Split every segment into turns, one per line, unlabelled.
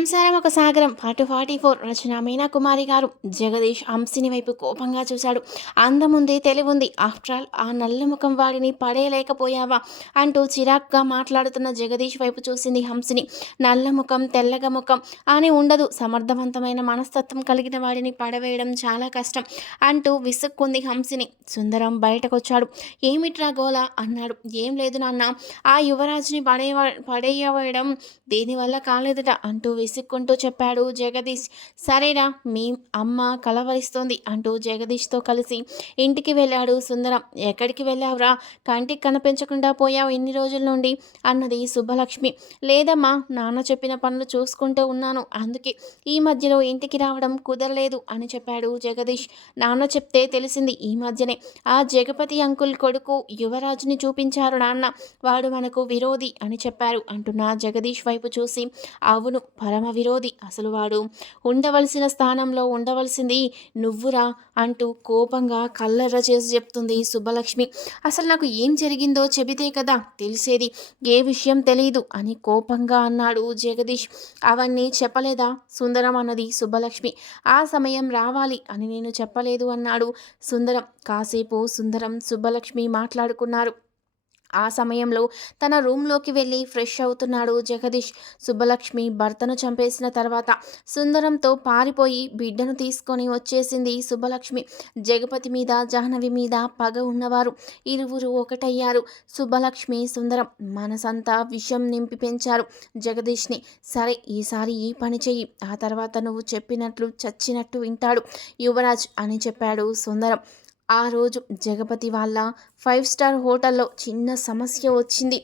సంసారం ఒక సాగరం. పార్ట్ ఫార్టీ ఫోర్ రచన మీనా కుమారి గారు. జగదీష్ హంసిని వైపు కోపంగా చూశాడు. అందముంది తెలివుంది. ఆఫ్టర్ ఆల్ ఆ నల్ల ముఖం వాడిని పడేయలేకపోయావా? అంటూ చిరాక్గా మాట్లాడుతున్న జగదీష్ వైపు చూసింది హంసిని. నల్ల ముఖం తెల్లగ ముఖం అని ఉండదు. సమర్థవంతమైన మనస్తత్వం కలిగిన వాడిని పడవేయడం చాలా కష్టం అంటూ విసుక్కుంది హంసిని. సుందరం బయటకొచ్చాడు. ఏమిట్రా గోల? అన్నాడు. ఏం లేదు నాన్న. ఆ యువరాజుని పడేయ పడేయవేయడం దీనివల్ల కాలేదట అంటూ విసుక్కుంటూ చెప్పాడు జగదీష్. సరేరా మీ అమ్మ కలవరిస్తోంది అంటూ జగదీష్తో కలిసి ఇంటికి వెళ్ళాడు సుందరం. ఎక్కడికి వెళ్ళావురా? కంటికి కనిపించకుండా పోయావు ఇన్ని రోజుల నుండి అన్నది సుబ్బలక్ష్మి. లేదమ్మా నాన్న చెప్పిన పనులు చూసుకుంటూ ఉన్నాను. అందుకే ఈ మధ్యలో ఇంటికి రావడం కుదరలేదు అని చెప్పాడు జగదీష్. నాన్న చెప్తే తెలిసింది ఈ మధ్యనే. ఆ జగపతి అంకుల్ కొడుకు యువరాజుని చూపించారు నాన్న. వాడు మనకు విరోధి అని చెప్పారు అంటున్న జగదీష్ వైపు చూసి. అవును పరమ విరోధి. అసలు వాడు ఉండవలసిన స్థానంలో ఉండవలసింది నువ్వురా అంటూ కోపంగా కల్లెర్ర చేసి చెప్తుంది సుబ్బలక్ష్మి. అసలు నాకు ఏం జరిగిందో చెబితే కదా తెలిసేది. ఏ విషయం తెలియదు అని కోపంగా అన్నాడు జగదీష్. అవన్నీ చెప్పలేదా సుందరం అన్నది సుబ్బలక్ష్మి. ఆ సమయం రావాలి అని నేను చెప్పలేదు అన్నాడు సుందరం. కాసేపు సుందరం సుబ్బలక్ష్మి మాట్లాడుకున్నారు. ఆ సమయంలో తన రూమ్లోకి వెళ్ళి ఫ్రెష్ అవుతున్నాడు జగదీష్. సుబ్బలక్ష్మి భర్తను చంపేసిన తర్వాత సుందరంతో పారిపోయి బిడ్డను తీసుకొని వచ్చేసింది సుబ్బలక్ష్మి. జగపతి మీద జాహ్నవి మీద పగ ఉన్నవారు ఇరువురు ఒకటయ్యారు. సుబ్బలక్ష్మి సుందరం మనసంతా విషం నింపి పెంచారు జగదీష్ని. సరే ఈసారి ఈ పని చెయ్యి. ఆ తర్వాత నువ్వు చెప్పినట్లు చచ్చినట్టు వింటాడు యువరాజ్ అని చెప్పాడు సుందరం. ఆ రోజు జగపతి వాళ్ళ ఫైవ్ స్టార్ హోటల్లో చిన్న సమస్య వచ్చింది.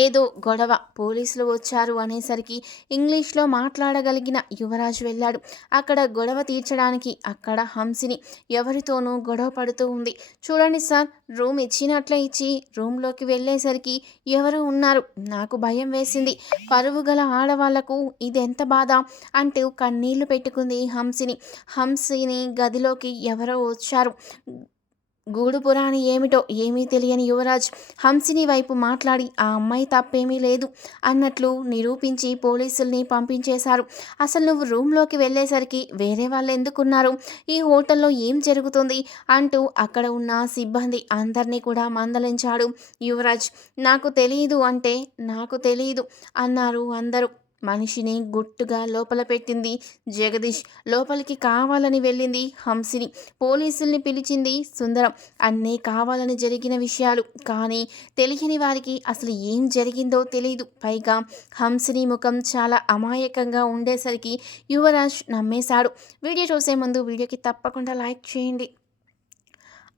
ఏదో గొడవ. పోలీసులు వచ్చారు అనేసరికి ఇంగ్లీష్లో మాట్లాడగలిగిన యువరాజు వెళ్ళాడు. అక్కడ గొడవ తీర్చడానికి అక్కడ హంసిని ఎవరితోనూ గొడవ పడుతూ ఉంది. చూడండి సార్ రూమ్ ఇచ్చినట్లే ఇచ్చి రూమ్లోకి వెళ్ళేసరికి ఎవరు ఉన్నారు. నాకు భయం వేసింది. పరువు గల ఆడవాళ్ళకు ఇది ఎంత బాధ అంటూ కన్నీళ్ళు పెట్టుకుంది హంసిని. హంసిని గదిలోకి ఎవరో వచ్చారు. గూడు పురాణి ఏమిటో ఏమీ తెలియని యువరాజ్ హంసిని వైపు మాట్లాడి ఆ అమ్మాయి తప్పేమీ లేదు అన్నట్లు నిరూపించి పోలీసుల్ని పంపించేశారు. అసలు నువ్వు రూమ్లోకి వెళ్ళేసరికి వేరే వాళ్ళు ఎందుకున్నారు? ఈ హోటల్లో ఏం జరుగుతుంది? అంటూ అక్కడ ఉన్న సిబ్బంది అందరినీ కూడా మందలించాడు. యువరాజ్ నాకు తెలియదు అంటే నాకు తెలియదు అన్నారు అందరూ. మనిషిని గుట్టుగా లోపల పెట్టింది. జగదీష్ లోపలికి కావాలని వెళ్ళింది హంసిని. పోలీసుల్ని పిలిచింది సుందరం. అన్నీ కావాలని జరిగిన విషయాలు. కానీ తెలియని వారికి అసలు ఏం జరిగిందో తెలియదు పైగా హంసిని ముఖం చాలా అమాయకంగా ఉండేసరికి యువరాజ్ నమ్మేశాడు. వీడియో చూసే ముందు వీడియోకి తప్పకుండా లైక్ చేయండి.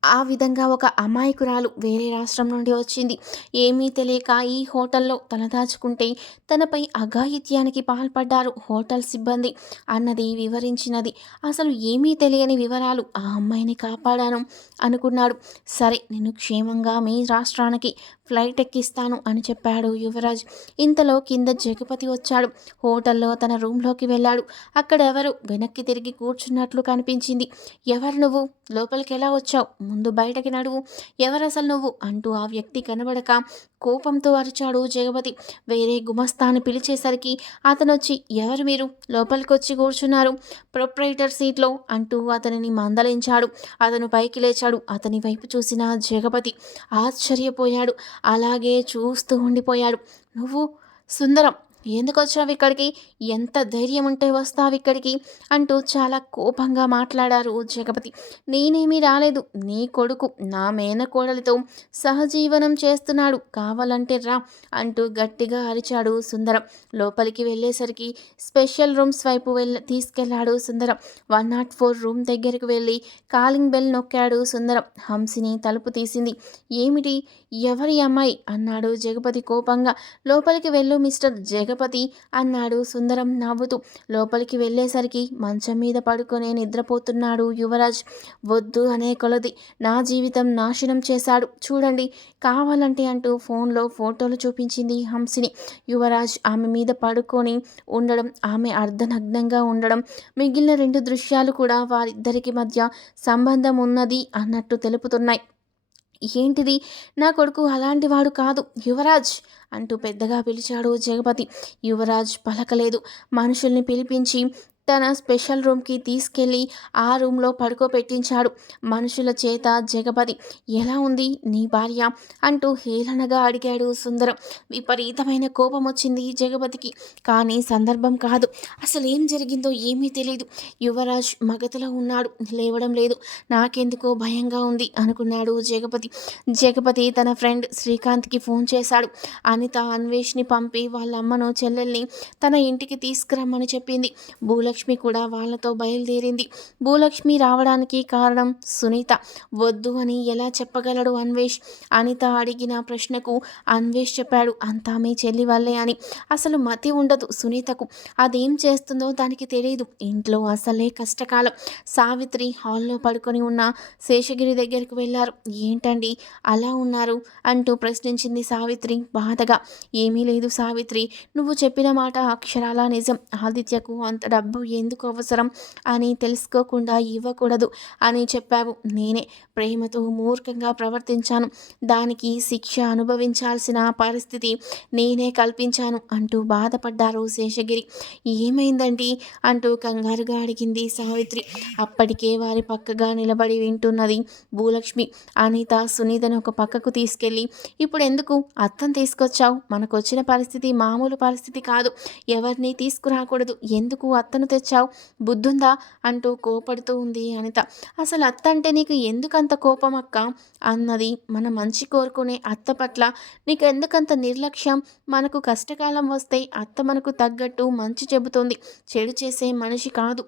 ఆ విధంగా ఒక అమాయకురాలు వేరే రాష్ట్రం నుండి వచ్చింది. ఏమీ తెలియక ఈ హోటల్లో తలదాచుకుంటే తనపై అఘాయిత్యానికి పాల్పడ్డారు హోటల్ సిబ్బంది. అన్నది వివరించినది. అసలు ఏమీ తెలియని వివరాలు ఆ అమ్మాయిని కాపాడాను అనుకున్నాడు. సరే నేను క్షేమంగా మీ రాష్ట్రానికి ఫ్లైట్ ఎక్కిస్తాను అని చెప్పాడు యువరాజ్. ఇంతలో కింద జగపతి వచ్చాడు. హోటల్లో తన రూమ్లోకి వెళ్ళాడు. అక్కడ ఎవరు వెనక్కి తిరిగి కూర్చున్నట్లు కనిపించింది. ఎవరు నువ్వు? లోపలికి ఎలా వచ్చావు? ముందు బయటకి నడువు. ఎవరు అసలు నువ్వు? అంటూ ఆ వ్యక్తి కనబడక కోపంతో అరిచాడు జగపతి. వేరే గుమస్తాను పిలిచేసరికి అతను వచ్చి ఎవరు మీరు? లోపలికి వచ్చి కూర్చున్నారు. ప్రొప్రైటర్ సీట్లో అంటూ అతనిని మందలించాడు. అతను పైకి లేచాడు. అతని వైపు చూసిన జగపతి ఆశ్చర్యపోయాడు. అలాగే చూస్తూ ఉండిపోయాడు. నువ్వు సుందరం ఎందుకు వచ్చావు ఇక్కడికి? ఎంత ధైర్యం ఉంటే వస్తావు ఇక్కడికి? అంటూ చాలా కోపంగా మాట్లాడారు జగపతి. నేనేమీ రాలేదు. నీ కొడుకు నా మేనకోడలితో సహజీవనం చేస్తున్నాడు. కావాలంటే రా అంటూ గట్టిగా అరిచాడు సుందరం. లోపలికి వెళ్ళేసరికి స్పెషల్ రూమ్స్ వైపు వెళ్ళ తీసుకెళ్ళాడు Sundaram. One nought four room దగ్గరికి వెళ్ళి కాలింగ్ బెల్ నొక్కాడు సుందరం. హంసిని తలుపు తీసింది. ఏమిటి? ఎవరి అమ్మాయి? అన్నాడు జగపతి కోపంగా. లోపలికి వెళ్ళు మిస్టర్ జగ జగపతి అన్నాడు సుందరం నవ్వుతూ. లోపలికి వెళ్ళేసరికి మంచం మీద పడుకునే నిద్రపోతున్నాడు యువరాజ్. వద్దు అనే కొలది. నా జీవితం నాశనం చేశాడు. చూడండి కావాలంటే అంటూ ఫోన్లో ఫోటోలు చూపించింది హంసిని. యువరాజ్ ఆమె మీద పడుకొని ఉండడం ఆమె అర్ధనగ్నంగా ఉండడం మిగిలిన రెండు దృశ్యాలు కూడా వారిద్దరికి మధ్య సంబంధం ఉన్నది అన్నట్టు తెలుపుతున్నాయి. ఏంటిది? నా కొడుకు అలాంటి వాడు కాదు. యువరాజ్! అంటూ పెద్దగా పిలిచాడు జగపతి. యువరాజ్ పలకలేదు. మనుషుల్ని పిలిపించి తన స్పెషల్ రూమ్కి తీసుకెళ్ళి ఆ రూమ్లో పడుకోబెట్టించాడు. మనుషుల చేత జగపతి ఎలా ఉంది నీ భార్య? అంటూ హేళనగా అడిగాడు సుందరం. విపరీతమైన కోపం వచ్చింది జగపతికి. కానీ సందర్భం కాదు. అసలు ఏం జరిగిందో ఏమీ తెలియదు యువరాజ్ మగతలో ఉన్నాడు. లేవడం లేదు. నాకెందుకో భయంగా ఉంది అనుకున్నాడు జగపతి. జగపతి తన ఫ్రెండ్ శ్రీకాంత్కి ఫోన్ చేశాడు. అనిత అన్వేష్ని పంపి వాళ్ళ అమ్మను చెల్లెల్ని తన ఇంటికి తీసుకురమ్మని చెప్పింది. భూలక్ష్మి కూడా వాళ్ళతో బయలుదేరింది. భూలక్ష్మి రావడానికి కారణం సునీత. వద్దు అని ఎలా చెప్పగలడు అన్వేష్? అనిత అడిగిన ప్రశ్నకు అన్వేష్ చెప్పాడు అంతా మీ చెల్లి వల్లే అని. అసలు మతి ఉండదు సునీతకు. అదేం చేస్తుందో దానికి తెలియదు ఇంట్లో అసలే కష్టకాలం. సావిత్రి హాల్లో పడుకొని ఉన్న శేషగిరి దగ్గరకు వెళ్ళారు. ఏంటండి? అలా ఉన్నారు? అంటూ ప్రశ్నించింది సావిత్రి బాధగా. ఏమీ లేదు సావిత్రి. నువ్వు చెప్పిన మాట అక్షరాల నిజం. ఆదిత్యకు అంత డబ్బు ఎందుకు అవసరం అని తెలుసుకోకుండా ఇవ్వకూడదు అని చెప్పావు. నేనే ప్రేమతో మూర్ఖంగా ప్రవర్తించాను. దానికి శిక్ష అనుభవించాల్సిన పరిస్థితి నేనే కల్పించాను అంటూ బాధపడ్డారు శేషగిరి. ఏమైందండి? అంటూ కంగారుగా అడిగింది సావిత్రి. అప్పటికే వారి పక్కగా నిలబడి వింటున్నది భూలక్ష్మి. అనిత సునీతను ఒక పక్కకు తీసుకెళ్ళి ఇప్పుడు ఎందుకు? అత్తం తీసుకొచ్చావు. మనకు వచ్చిన పరిస్థితి మామూలు పరిస్థితి కాదు. ఎవరిని తీసుకురాకూడదు. ఎందుకు అత్తను తెచ్చావు? బుద్ధుందా? అంటూ కోపడుతూ ఉంది అనిత. అసలు అత్త అంటే నీకు ఎందుకంత కోపం అక్క? అన్నది మన మంచి కోరుకునే అత్త పట్ల నీకు ఎందుకంత నిర్లక్ష్యం? మనకు కష్టకాలం వస్తే అత్త మనకు తగ్గట్టు మంచి చెబుతుంది. చెడు చేసే మనిషి కాదు.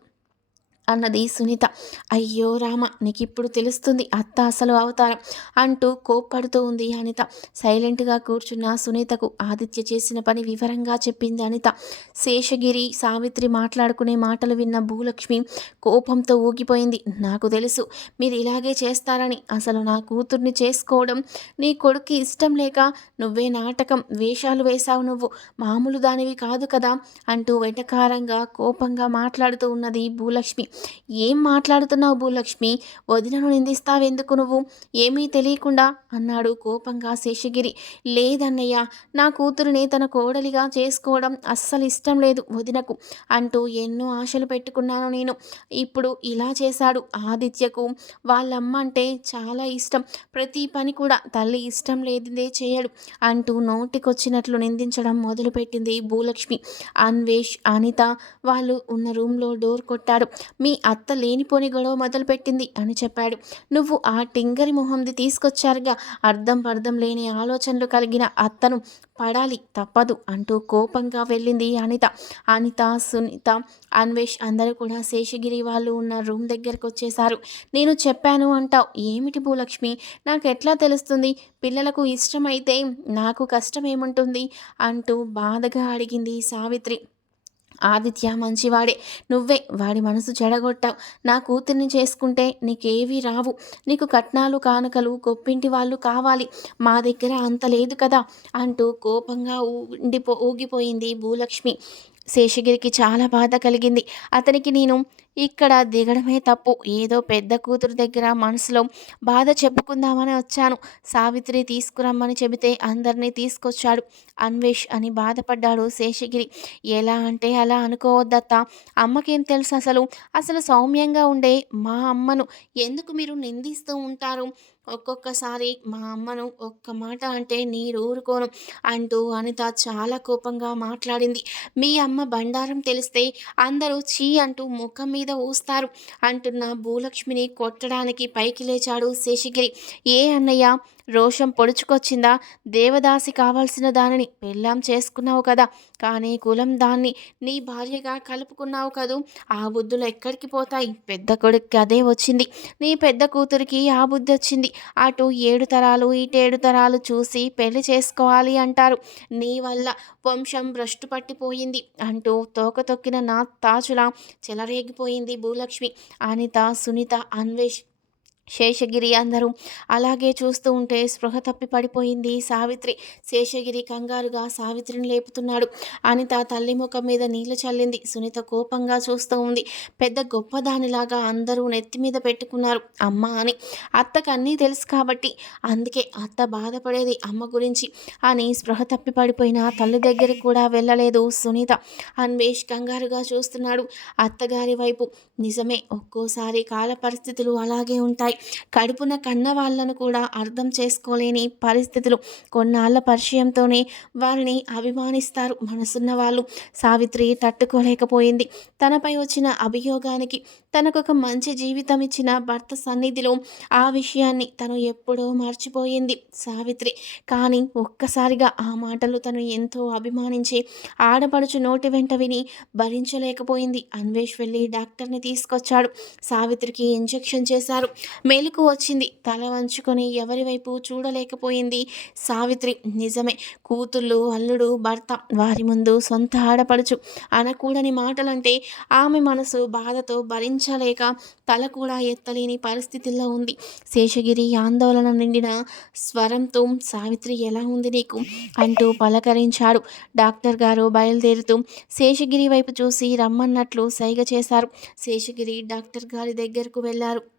అన్నది సునీత. అయ్యో రామ నీకు ఇప్పుడు తెలుస్తుంది అత్త అసలు అవతారం అంటూ కోప్పడుతూ ఉంది అనిత. సైలెంట్గా కూర్చున్న సునీతకు ఆదిత్య చేసిన పని వివరంగా చెప్పింది అనిత. శేషగిరి సావిత్రి మాట్లాడుకునే మాటలు విన్న భూలక్ష్మి కోపంతో ఊగిపోయింది. నాకు తెలుసు మీరు ఇలాగే చేస్తారని. అసలు నా కూతుర్ని చేసుకోవడం నీ కొడుక్కి ఇష్టం లేక నువ్వే నాటకం వేషాలు వేశావు నువ్వు. మామూలు దానివి కాదు కదా అంటూ వెటకారంగా కోపంగా మాట్లాడుతూ ఉన్నది భూలక్ష్మి. ఏం మాట్లాడుతున్నావు భూలక్ష్మి? వదినను నిందిస్తావెందుకు నువ్వు? ఏమీ తెలియకుండా అన్నాడు కోపంగా శేషగిరి. లేదన్నయ్య నా కూతురుని తన కోడలిగా చేసుకోవడం అస్సలు ఇష్టం లేదు వదినకు. అంటూ ఎన్నో ఆశలు పెట్టుకున్నాను నేను. ఇప్పుడు ఇలా చేశాడు ఆదిత్యకు. వాళ్ళమ్మ అంటే చాలా ఇష్టం. ప్రతి పని కూడా తల్లి ఇష్టం లేనిదే చేయడు అంటూ నోటికొచ్చినట్లు నిందించడం మొదలుపెట్టింది భూలక్ష్మి. అన్వేష్ అనిత వాళ్ళు ఉన్న రూమ్లో డోర్ కొట్టాడు. మీ అత్త లేనిపోని గొడవ మొదలుపెట్టింది అని చెప్పాడు. నువ్వు ఆ టింగరి మొహంది తీసుకొచ్చారుగా. అర్థం పర్థం లేని ఆలోచనలు కలిగిన అత్తను పడాలి తప్పదు అంటూ కోపంగా వెళ్ళింది అనిత. అనిత సునీత అన్వేష్ అందరూ కూడా శేషగిరి వాళ్ళు ఉన్న రూమ్ దగ్గరకు వచ్చేశారు. నేను చెప్పాను అంటావు. ఏమిటి భూలక్ష్మి? నాకు ఎట్లా తెలుస్తుంది? పిల్లలకు ఇష్టమైతే నాకు కష్టం ఏముంటుంది? అంటూ బాధగా అడిగింది సావిత్రి. ఆదిత్య మంచివాడే. నువ్వే వాడి మనసు చెడగొట్టావు. నా కూతుర్ని చేసుకుంటే నీకేవీ రావు. నీకు కట్నాలు కానుకలు గొప్పింటి వాళ్ళు కావాలి. మా దగ్గర అంత లేదు కదా అంటూ కోపంగా ఊండిపో ఊగిపోయింది భూలక్ష్మి. శేషగిరికి చాలా బాధ కలిగింది. అతనికి నేను ఇక్కడ దిగడమే తప్పు. ఏదో పెద్ద కూతురు దగ్గర మనసులో బాధ చెప్పుకుందామని వచ్చాను. సావిత్రి తీసుకురమ్మని చెబితే అందరినీ తీసుకొచ్చాడు. అన్వేష్ అని బాధపడ్డాడు శేషగిరి. ఎలా అంటే అలా అనుకోవద్దత్త. అమ్మకేం తెలుసు అసలు? అసలు సౌమ్యంగా ఉండే మా అమ్మను ఎందుకు మీరు నిందిస్తూ ఉంటారు? ఒక్కొక్కసారి మా అమ్మను ఒక్క మాట అంటే నీరు ఊరుకోను అంటూ అనిత చాలా కోపంగా మాట్లాడింది. మీ అమ్మ బండారం తెలిస్తే అందరూ చీ అంటూ ముఖం మీద ఊస్తారు అంటున్న భూలక్ష్మిని కొట్టడానికి పైకి లేచాడు శేషగిరి. ఏ అన్నయ్య రోషం పొడుచుకొచ్చిందా? దేవదాసి కావాల్సిన దానిని పెళ్ళాం చేసుకున్నావు కదా. కానీ కులం దాన్ని నీ భార్యగా కలుపుకున్నావు కదూ. ఆ బుద్ధులు ఎక్కడికి పోతాయి? పెద్ద కొడుక్కి అదే వచ్చింది. నీ పెద్ద కూతురికి ఆ బుద్ధి వచ్చింది. అటు ఏడు తరాలు ఇటు ఏడు తరాలు చూసి పెళ్ళి చేసుకోవాలి అంటారు. నీ వల్ల వంశం భ్రష్టు పట్టిపోయింది అంటూ తోక తొక్కిన నా తాచులా చెలరేగిపోయింది భూలక్ష్మి. అనిత సునీత అన్వేష్ శేషగిరి అందరూ అలాగే చూస్తూ ఉంటే స్పృహ తప్పి పడిపోయింది. సావిత్రి శేషగిరి కంగారుగా సావిత్రిని లేపుతున్నాడు. అనిత తల్లి ముఖం మీద నీళ్ళు చల్లింది. సునీత కోపంగా చూస్తూ ఉంది. పెద్ద గొప్పదానిలాగా అందరూ నెత్తి మీద పెట్టుకున్నారు. అమ్మ అని అత్తకు అన్నీ తెలుసు కాబట్టి అందుకే అత్త బాధపడేది అమ్మ గురించి అని స్పృహ తప్పి పడిపోయిన తల్లి దగ్గరికి కూడా వెళ్ళలేదు సునీత. అన్వేష్ కంగారుగా చూస్తున్నాడు. అత్తగారి వైపు నిజమే ఒక్కోసారి కాల పరిస్థితులు అలాగే ఉంటాయి. కడుపున కన్న వాళ్ళను కూడా అర్థం చేసుకోలేని పరిస్థితులు కొన్నాళ్ళ పరిచయంతోనే వారిని అభిమానిస్తారు మనసున్న వాళ్ళు. సావిత్రి తట్టుకోలేకపోయింది. తనపై వచ్చిన అభియోగానికి తనకొక మంచి జీవితం ఇచ్చిన భర్త సన్నిధిలో ఆ విషయాన్ని తను ఎప్పుడో మర్చిపోయింది సావిత్రి. కానీ ఒక్కసారిగా ఆ మాటలు తను ఎంతో అభిమానించి ఆడపడుచు నోటి వెంట విని భరించలేకపోయింది. అన్వేష్ వెళ్ళి డాక్టర్ని తీసుకొచ్చాడు. సావిత్రికి ఇంజెక్షన్ చేశారు. మేలుకు వచ్చింది. తల వంచుకొని ఎవరి వైపు చూడలేకపోయింది సావిత్రి. నిజమే కూతుళ్ళు అల్లుడు భర్త వారి ముందు సొంత ఆడపడుచు అనకూడని మాటలంటే ఆమె మనసు బాధతో భరించలేక తల కూడా ఎత్తలేని పరిస్థితుల్లో ఉంది. శేషగిరి ఆందోళన నిండిన స్వరంతో సావిత్రి ఎలా ఉంది నీకు? అంటూ పలకరించాడు. డాక్టర్ గారు బయలుదేరుతూ శేషగిరి వైపు చూసి రమ్మన్నట్లు సైగ చేశారు. శేషగిరి డాక్టర్ గారి దగ్గరకు వెళ్ళారు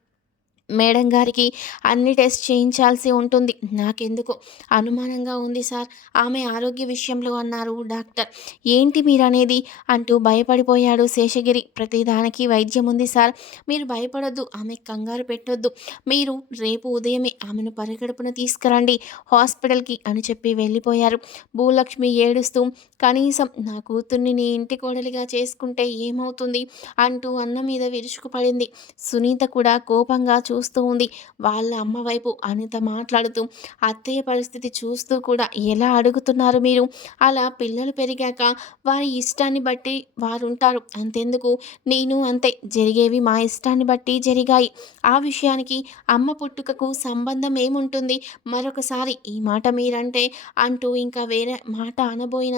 మేడం గారికి అన్ని టెస్ట్ చేయించాల్సి ఉంటుంది. నాకెందుకు అనుమానంగా ఉంది సార్. ఆమె ఆరోగ్య విషయంలో అన్నారు డాక్టర్. ఏంటి మీరనేది? అంటూ భయపడిపోయాడు శేషగిరి. ప్రతిదానికి వైద్యం ఉంది సార్. మీరు భయపడొద్దు ఆమె కంగారు పెట్టొద్దు. మీరు రేపు ఉదయమే ఆమెను పరిగడుపున తీసుకురండి. హాస్పిటల్కి అని చెప్పి వెళ్ళిపోయారు. భూలక్ష్మి ఏడుస్తూ కనీసం నా కూతుర్ని నీ ఇంటి కోడలిగా చేసుకుంటే ఏమవుతుంది? అంటూ అన్న మీద విరుచుకుపడింది సునీత కూడా కోపంగా చూ చూస్తూ ఉంది. వాళ్ళ అమ్మ వైపు అనిత మాట్లాడుతూ అత్తయ్య పరిస్థితి చూస్తూ కూడా ఎలా అడుగుతున్నారు మీరు? అలా పిల్లలు పెరిగాక వారి ఇష్టాన్ని బట్టి వారు ఉంటారు అంతెందుకు? నేను అంతే. జరిగేవి మా ఇష్టాన్ని బట్టి జరిగాయి. ఆ విషయానికి అమ్మ పుట్టుకకు సంబంధం ఏముంటుంది? మరొకసారి ఈ మాట మీరంటే అంటూ ఇంకా వేరే మాట అనబోయిన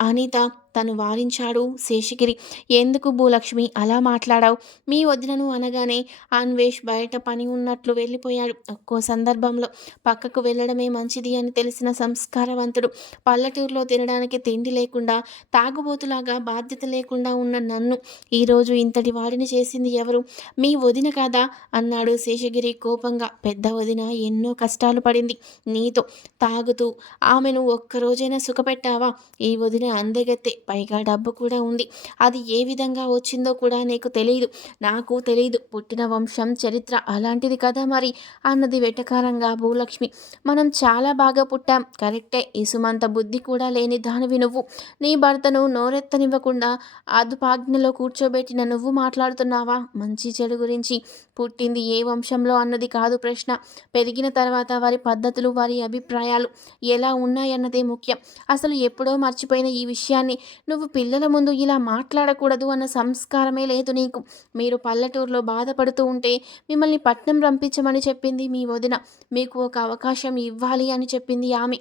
అనిత తను వారించాడు. శేషగిరి ఎందుకు భూలక్ష్మి అలా మాట్లాడావు? మీ వదినను అనగానే అన్వేష్ బయట పని ఉన్నట్లు వెళ్ళిపోయాడు. ఒక్కో సందర్భంలో పక్కకు వెళ్ళడమే మంచిది అని తెలిసిన సంస్కారవంతుడు పల్లెటూరులో తినడానికి తిండి లేకుండా తాగుబోతులాగా బాధ్యత లేకుండా ఉన్న నన్ను ఈరోజు ఇంతటి వాడిని చేసింది ఎవరు? మీ వదిన కాదా? అన్నాడు శేషగిరి కోపంగా. పెద్ద వదిన ఎన్నో కష్టాలు పడింది. నీతో తాగుతూ ఆమెను ఒక్కరోజైనా సుఖపెట్టావా? ఈ వదిన అందగత్తే. పైగా డబ్బు కూడా ఉంది. అది ఏ విధంగా వచ్చిందో కూడా నీకు తెలియదు నాకు తెలియదు పుట్టిన వంశం చరిత్ర అలాంటిది కదా మరి? అన్నది వెటకారంగా భూలక్ష్మి. మనం చాలా బాగా పుట్టాం. కరెక్టే. ఇసుమంత బుద్ధి కూడా లేని దానివి నువ్వు. నీ భర్తను నోరెత్తనివ్వకుండా అదుపాజ్ఞలో కూర్చోబెట్టిన నువ్వు మాట్లాడుతున్నావా? మంచి చెడు గురించి. పుట్టింది ఏ వంశంలో అన్నది కాదు ప్రశ్న. పెరిగిన తర్వాత వారి పద్ధతులు వారి అభిప్రాయాలు ఎలా ఉన్నాయన్నదే ముఖ్యం. అసలు ఎప్పుడో మర్చిపోయిన ఈ విషయాన్ని నువ్వు పిల్లల ముందు ఇలా మాట్లాడకూడదు అన్న సంస్కారమే లేదు నీకు. మీరు పల్లెటూరులో బాధపడుతూ ఉంటే మిమ్మల్ని పట్నం రంపించమని చెప్పింది మీ వదిన. మీకు ఒక అవకాశం ఇవ్వాలి అని చెప్పింది ఆమె.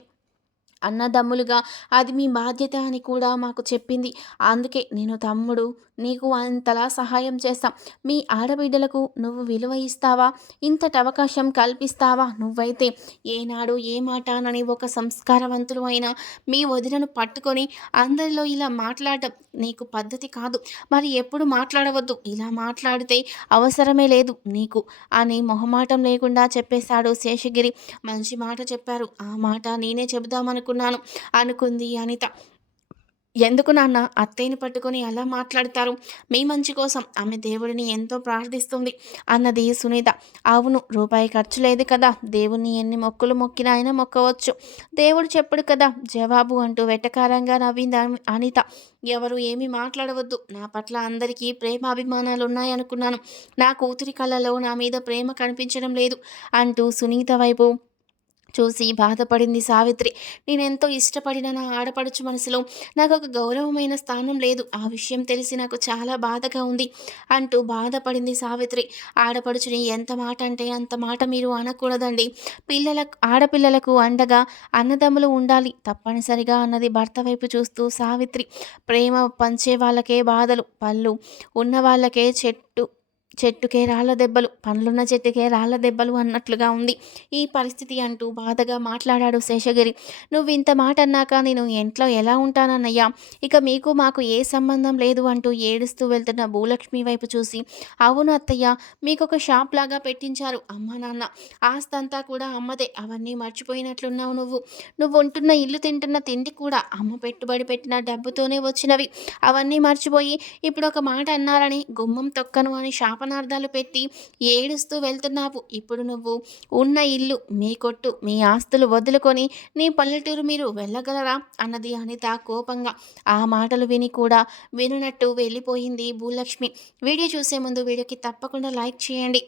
అన్నదమ్ములుగా అది మీ బాధ్యత అని కూడా మాకు చెప్పింది. అందుకే నేను తమ్ముడు నీకు అంతలా సహాయం చేస్తాం. మీ ఆడబిడ్డలకు నువ్వు విలువ ఇస్తావా? ఇంతటి అవకాశం కల్పిస్తావా? నువ్వైతే ఏనాడు ఏ మాటనని ఒక సంస్కారవంతులు అయినా మీ వదిలను పట్టుకొని అందరిలో ఇలా మాట్లాడటం నీకు పద్ధతి కాదు. మరి ఎప్పుడు మాట్లాడవద్దు. ఇలా మాట్లాడితే అవసరమే లేదు నీకు అని మొహమాటం లేకుండా చెప్పేశాడు శేషగిరి. మంచి మాట చెప్పారు. ఆ మాట నేనే చెబుదామనుకున్నాను అనుకుంది అనిత. ఎందుకు నాన్న? అత్తయ్యని పట్టుకొని అలా మాట్లాడతారు? మీ మంచి కోసం. ఆమె దేవుడిని ఎంతో ప్రార్థిస్తుంది అన్నది సునీత. అవును రూపాయి ఖర్చు లేదు కదా. దేవుణ్ణి ఎన్ని మొక్కులు మొక్కినా అయినా మొక్కవచ్చు. దేవుడు చెప్పడు కదా. జవాబు అంటూ వెటకారంగా నవ్వింది అనిత. ఎవరు ఏమీ మాట్లాడవద్దు. నా పట్ల అందరికీ ప్రేమ అభిమానాలు ఉన్నాయనుకున్నాను నా కూతురి కళ్ళలో నా మీద ప్రేమ కనిపించడం లేదు అంటూ సునీత వైపు చూసి బాధపడింది సావిత్రి. నేనెంతో ఇష్టపడిన నా ఆడపడుచు మనసులో నాకు ఒక గౌరవమైన స్థానం లేదు. ఆ విషయం తెలిసి నాకు చాలా బాధగా ఉంది అంటూ బాధపడింది సావిత్రి. ఆడపడుచుని ఎంత మాట అంటే అంత మాట మీరు అనకూడదండి. పిల్లలకు ఆడపిల్లలకు అండగా అన్నదమ్ములు ఉండాలి. తప్పనిసరిగా అన్నది భర్త వైపు చూస్తూ సావిత్రి. ప్రేమ పంచే వాళ్ళకే బాధలు. పళ్ళు ఉన్న వాళ్ళకే చెట్టు చెట్టుకే రాళ్ళ దెబ్బలు పండ్లున్న చెట్టుకే రాళ్ళ దెబ్బలు అన్నట్లుగా ఉంది. ఈ పరిస్థితి అంటూ బాధగా మాట్లాడాడు శేషగిరి. నువ్వు ఇంత మాట అన్నాక నేను ఇంట్లో ఎలా ఉంటానన్నయ్యా? ఇక మీకు మాకు ఏ సంబంధం లేదు అంటూ ఏడుస్తూ వెళ్తున్న భూలక్ష్మి వైపు చూసి అవును అత్తయ్య మీకు ఒక షాప్ లాగా పెట్టించారు అమ్మ నాన్న. ఆస్తంతా కూడా అమ్మదే. అవన్నీ మర్చిపోయినట్లున్నావు నువ్వు. నువ్వు ఉంటున్న ఇల్లు తింటున్న తిండి కూడా అమ్మ పెట్టుబడి పెట్టిన డబ్బుతోనే వచ్చినవి. అవన్నీ మర్చిపోయి ఇప్పుడు ఒక మాట అన్నారని గుమ్మం తొక్కను అని శాపనార్థాలు పెట్టి ఏడుస్తూ వెళ్తున్నావు. ఇప్పుడు నువ్వు ఉన్న ఇల్లు మీ కొట్టు మీ ఆస్తులు వదులుకొని నీ పల్లెటూరు మీరు వెళ్ళగలరా? అన్నది అనిత కోపంగా. ఆ మాటలు విని కూడా వినునట్టు వెళ్ళిపోయింది భూలక్ష్మి. వీడియో చూసే ముందు వీడియోకి తప్పకుండా లైక్ చేయండి.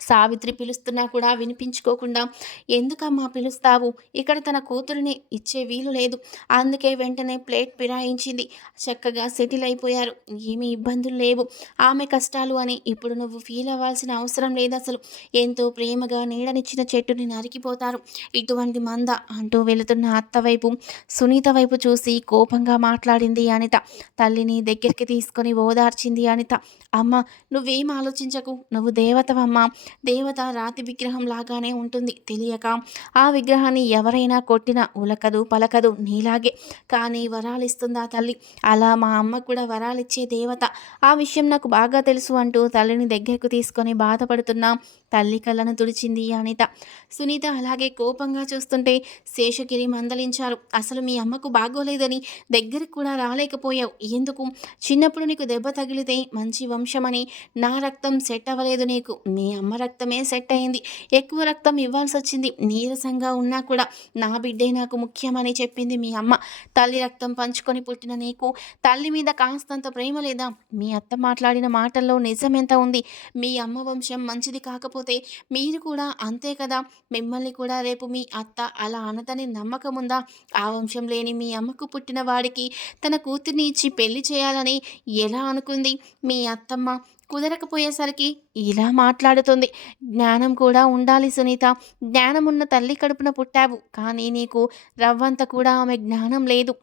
సావిత్రి పిలుస్తున్నా కూడా వినిపించుకోకుండా ఎందుకమ్మా పిలుస్తావు? ఇక్కడ తన కూతురిని ఇచ్చే వీలు లేదు. అందుకే వెంటనే ప్లేట్ పిరాయించింది. చక్కగా సెటిల్ అయిపోయారు. ఏమీ ఇబ్బందులు లేవు. ఆమె కష్టాలు అని ఇప్పుడు నువ్వు ఫీల్ అవ్వాల్సిన అవసరం లేదు అసలు. ఎంతో ప్రేమగా నీడనిచ్చిన చెట్టుని నరికిపోతారు. ఇటువంటి మంద అంటూ వెళుతున్న అత్త వైపు సునీత వైపు చూసి కోపంగా మాట్లాడింది అనిత. తల్లిని దగ్గరికి తీసుకొని ఓదార్చింది అనిత. అమ్మ నువ్వేం ఆలోచించకు? నువ్వు దేవతవమ్మా. దేవత రాతి విగ్రహం లాగానే ఉంటుంది. తెలియక ఆ విగ్రహాన్ని ఎవరైనా కొట్టినా ఉలకదు పలకదు నీలాగే. కానీ వరాలిస్తుందా తల్లి? అలా మా అమ్మ కూడా వరాలిచ్చే దేవత. ఆ విషయం నాకు బాగా తెలుసు అంటూ తల్లిని దగ్గరకు తీసుకొని బాధపడుతున్నా తల్లి కళ్ళను తుడిచింది అనిత. సునీత అలాగే కోపంగా చూస్తుంటే శేషగిరి మందలించారు. అసలు మీ అమ్మకు బాగోలేదని దగ్గరికి కూడా రాలేకపోయావు. ఎందుకు? చిన్నప్పుడు నీకు దెబ్బ తగిలితే మంచి వంశమని నా రక్తం సెట్ అవ్వలేదు నీకు. మీ అమ్మ రక్తమే సెట్ అయింది. ఎక్కువ రక్తం ఇవ్వాల్సి వచ్చింది. నీరసంగా ఉన్నా కూడా నా బిడ్డే నాకు ముఖ్యమని చెప్పింది మీ అమ్మ. తల్లి రక్తం పంచుకొని పుట్టిన నీకు. తల్లి మీద కాస్తంత ప్రేమ లేదా? మీ అత్త మాట్లాడిన మాటల్లో నిజం ఎంత ఉంది? మీ అమ్మ వంశం మంచిది కాకపోతే మీరు కూడా అంతే కదా? మిమ్మల్ని కూడా రేపు మీ అత్త అలా అనదని నమ్మకం ఉందా? ఆ వంశం లేని మీ అమ్మకు పుట్టిన వాడికి తన కూతుర్ని ఇచ్చి పెళ్ళి చేయాలని ఎలా అనుకుంది? మీ అత్తమ్మ కుదరకపోయేసరికి ఇలా మాట్లాడుతుంది. జ్ఞానం కూడా ఉండాలి సునీత. జ్ఞానం ఉన్న తల్లి కడుపున పుట్టావు. కానీ నీకు రవ్వంత కూడా ఆమె జ్ఞానం లేదు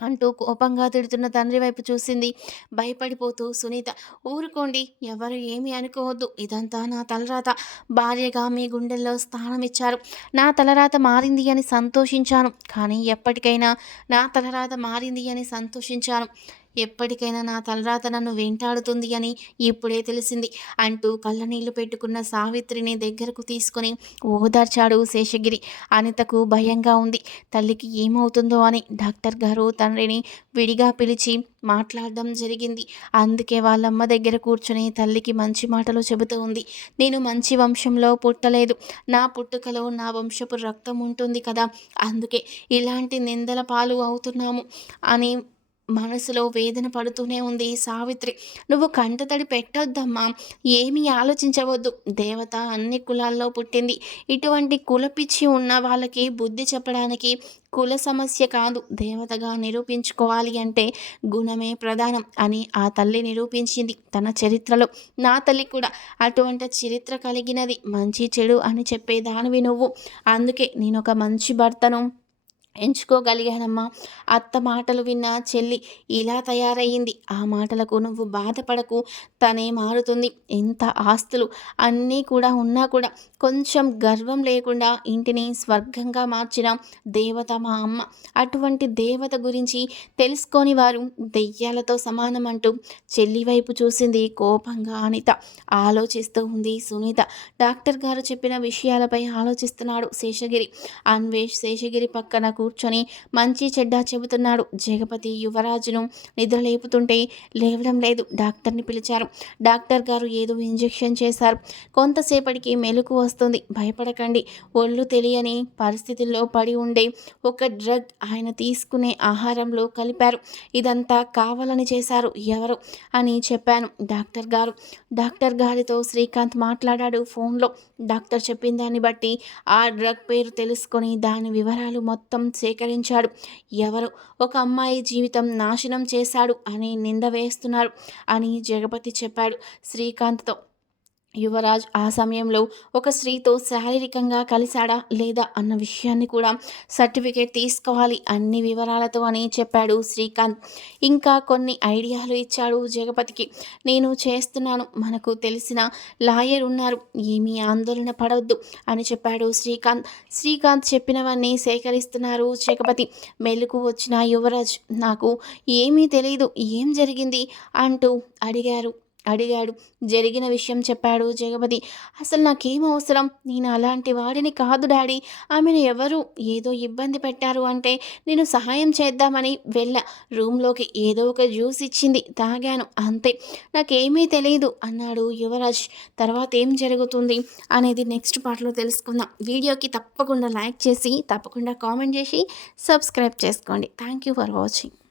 అంటూ కోపంగా తిడుతున్న తండ్రి వైపు చూసింది. భయపడిపోతూ సునీత ఊరుకోండి ఎవరు ఏమి అనుకోవద్దు. ఇదంతా నా తలరాత. భార్యగా మీ గుండెల్లో స్థానం ఇచ్చారు. నా తలరాత మారింది అని సంతోషించాను. కానీ ఎప్పటికైనా నా తలరాత మారింది అని సంతోషించాను. ఎప్పటికైనా నా తలరాత నన్ను వెంటాడుతుంది అని ఇప్పుడే తెలిసింది అంటూ కళ్ళనీళ్ళు పెట్టుకున్న సావిత్రిని దగ్గరకు తీసుకొని ఓదార్చాడు శేషగిరి. అనితకు భయంగా ఉంది. తల్లికి ఏమవుతుందో అని డాక్టర్ గారు తండ్రిని విడిగా పిలిచి మాట్లాడడం జరిగింది. అందుకే వాళ్ళమ్మ దగ్గర కూర్చొని తల్లికి మంచి మాటలు చెబుతూ ఉంది. నేను మంచి వంశంలో పుట్టలేదు. నా పుట్టుకలో నా వంశపు రక్తం ఉంటుంది కదా. అందుకే ఇలాంటి నిందల పాలు అవుతున్నాము అని మనసులో వేదన పడుతూనే ఉంది. సావిత్రి నువ్వు కంటతడి పెట్టొద్దమ్మా. ఏమీ ఆలోచించవద్దు. దేవత అన్ని కులాల్లో పుట్టింది. ఇటువంటి కులపిచ్చి ఉన్న వాళ్ళకి బుద్ధి చెప్పడానికి కుల సమస్య కాదు. దేవతగా నిరూపించుకోవాలి అంటే గుణమే ప్రధానం అని ఆ తల్లి నిరూపించింది తన చరిత్రలో. నా తల్లి కూడా అటువంటి చరిత్ర కలిగినది. మంచి చెడు అని చెప్పేదానివి నువ్వు. అందుకే నేను ఒక మంచి భర్తను. ఎంచుకోగలిగానమ్మా. అత్త మాటలు విన్న చెల్లి ఇలా తయారయ్యింది. ఆ మాటలకు నువ్వు బాధపడకు. తనే మారుతుంది. ఎంత ఆస్తులు అన్నీ కూడా ఉన్నా కూడా కొంచెం గర్వం లేకుండా ఇంటిని స్వర్గంగా మార్చిన దేవత మా అమ్మ. అటువంటి దేవత గురించి తెలుసుకొని వారు దెయ్యాలతో సమానం అంటూ చెల్లి వైపు చూసింది కోపంగా అనిత. ఆలోచిస్తూ ఉంది సునీత. డాక్టర్ గారు చెప్పిన విషయాలపై ఆలోచిస్తున్నాడు శేషగిరి. అన్వేష్ శేషగిరి పక్కనకు కూర్చొని మంచి చెడ్డ చెబుతున్నాడు. జగపతి యువరాజును నిద్ర లేపుతుంటే లేవడం లేదు. డాక్టర్ని పిలిచారు. డాక్టర్ గారు ఏదో ఇంజెక్షన్ చేశారు. కొంతసేపటికి మెలకు వస్తుంది. భయపడకండి. ఒళ్ళు తెలియని పరిస్థితుల్లో పడి ఉండే ఒక డ్రగ్ ఆయన తీసుకునే ఆహారంలో కలిపారు. ఇదంతా కావాలని చేశారు. ఎవరు అని చెప్పాను డాక్టర్ గారు. డాక్టర్ గారితో శ్రీకాంత్ మాట్లాడాడు ఫోన్లో. డాక్టర్ చెప్పిన దాన్ని బట్టి ఆ డ్రగ్ పేరు తెలుసుకొని దాని వివరాలు మొత్తం సేకరించాడు. ఎవరు? ఒక అమ్మాయి జీవితం నాశనం చేశాడు అని నింద వేస్తున్నారు అని జగపతి చెప్పాడు. శ్రీకాంత్తో యువరాజ్ ఆ సమయంలో ఒక స్త్రీతో శారీరకంగా కలిశాడా లేదా అన్న విషయాన్ని కూడా సర్టిఫికేట్ తీసుకోవాలి అన్ని వివరాలతో అని చెప్పాడు శ్రీకాంత్. ఇంకా కొన్ని ఐడియాలు ఇచ్చాడు జగపతికి. నేను చేస్తున్నాను మనకు తెలిసిన లాయర్ ఉన్నారు ఏమీ ఆందోళన పడవద్దు అని చెప్పాడు శ్రీకాంత్. శ్రీకాంత్ చెప్పినవన్నీ సేకరిస్తున్నారు జగపతి. మెలకు వచ్చిన యువరాజ్ నాకు ఏమీ తెలియదు ఏం జరిగింది? అంటూ అడిగారు. అడిగాడు. జరిగిన విషయం చెప్పాడు జగపతి. అసలు నాకేం అవసరం? నేను అలాంటి వాడిని కాదు డాడీ. ఆమెను ఎవరు? ఏదో ఇబ్బంది పెట్టారు అంటే నేను సహాయం చేద్దామని వెళ్ళా. రూమ్లోకి ఏదో ఒక జ్యూస్ ఇచ్చింది. తాగాను. అంతే. నాకేమీ తెలియదు అన్నాడు యువరాజ్. తర్వాత ఏం జరుగుతుంది? అనేది నెక్స్ట్ పార్ట్లో తెలుసుకుందాం. వీడియోకి తప్పకుండా లైక్ చేసి తప్పకుండా కామెంట్ చేసి సబ్స్క్రైబ్ చేసుకోండి. Thank you for watching.